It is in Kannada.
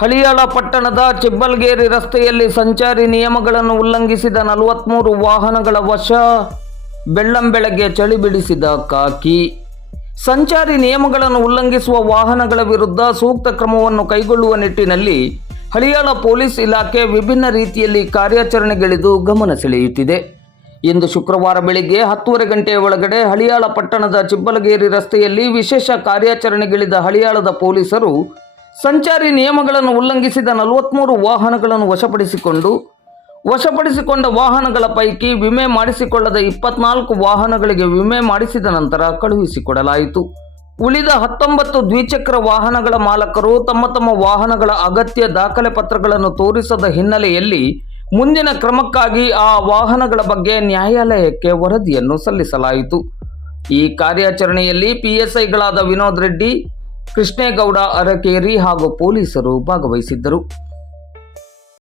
ಹಳಿಯಾಳ ಪಟ್ಟಣದ ಚಿಬ್ಬಲ್ಗೇರಿ ರಸ್ತೆಯಲ್ಲಿ ಸಂಚಾರಿ ನಿಯಮಗಳನ್ನು ಉಲ್ಲಂಘಿಸಿದ ನಲವತ್ತ್ಮೂರು ವಾಹನಗಳ ವಶ. ಬೆಳ್ಳಂಬೆಳಗ್ಗೆ ಚಳಿ ಬಿಡಿಸಿದ ಕಾಕಿ. ಸಂಚಾರಿ ನಿಯಮಗಳನ್ನು ಉಲ್ಲಂಘಿಸುವ ವಾಹನಗಳ ವಿರುದ್ಧ ಸೂಕ್ತ ಕ್ರಮವನ್ನು ಕೈಗೊಳ್ಳುವ ನಿಟ್ಟಿನಲ್ಲಿ ಹಳಿಯಾಳ ಪೊಲೀಸ್ ಇಲಾಖೆ ವಿಭಿನ್ನ ರೀತಿಯಲ್ಲಿ ಕಾರ್ಯಾಚರಣೆಗಿಳಿದು ಗಮನ ಸೆಳೆಯುತ್ತಿದೆ. ಇಂದು ಶುಕ್ರವಾರ ಬೆಳಿಗ್ಗೆ ಹತ್ತೂವರೆ ಗಂಟೆಯ ಒಳಗಡೆ ಹಳಿಯಾಳ ಪಟ್ಟಣದ ಚಿಬ್ಬಲಗೇರಿ ರಸ್ತೆಯಲ್ಲಿ ವಿಶೇಷ ಕಾರ್ಯಾಚರಣೆಗಿಳಿದ ಹಳಿಯಾಳದ ಪೊಲೀಸರು ಸಂಚಾರಿ ನಿಯಮಗಳನ್ನು ಉಲ್ಲಂಘಿಸಿದ ನಲವತ್ತ್ಮೂರು ವಾಹನಗಳನ್ನು ವಶಪಡಿಸಿಕೊಂಡು, ವಶಪಡಿಸಿಕೊಂಡ ವಾಹನಗಳ ಪೈಕಿ ವಿಮೆ ಮಾಡಿಸಿಕೊಳ್ಳದ ಇಪ್ಪತ್ನಾಲ್ಕು ವಾಹನಗಳಿಗೆ ವಿಮೆ ಮಾಡಿಸಿದ ನಂತರ ಕಳುಹಿಸಿಕೊಡಲಾಯಿತು. ಉಳಿದ ಹತ್ತೊಂಬತ್ತು ದ್ವಿಚಕ್ರ ವಾಹನಗಳ ಮಾಲಕರು ತಮ್ಮ ತಮ್ಮ ವಾಹನಗಳ ಅಗತ್ಯ ದಾಖಲೆ ಪತ್ರಗಳನ್ನು ತೋರಿಸದ ಹಿನ್ನೆಲೆಯಲ್ಲಿ ಮುಂದಿನ ಕ್ರಮಕ್ಕಾಗಿ ಆ ವಾಹನಗಳ ಬಗ್ಗೆ ನ್ಯಾಯಾಲಯಕ್ಕೆ ವರದಿಯನ್ನು ಸಲ್ಲಿಸಲಾಯಿತು. ಈ ಕಾರ್ಯಾಚರಣೆಯಲ್ಲಿ ಪಿಎಸ್ಐಗಳಾದ ವಿನೋದ್ ರೆಡ್ಡಿ ಕೃಷ್ಣೇಗೌಡ ಅರಕೇರಿ ಹಾಗೂ ಪೊಲೀಸರು ಭಾಗವಹಿಸಿದ್ದರು.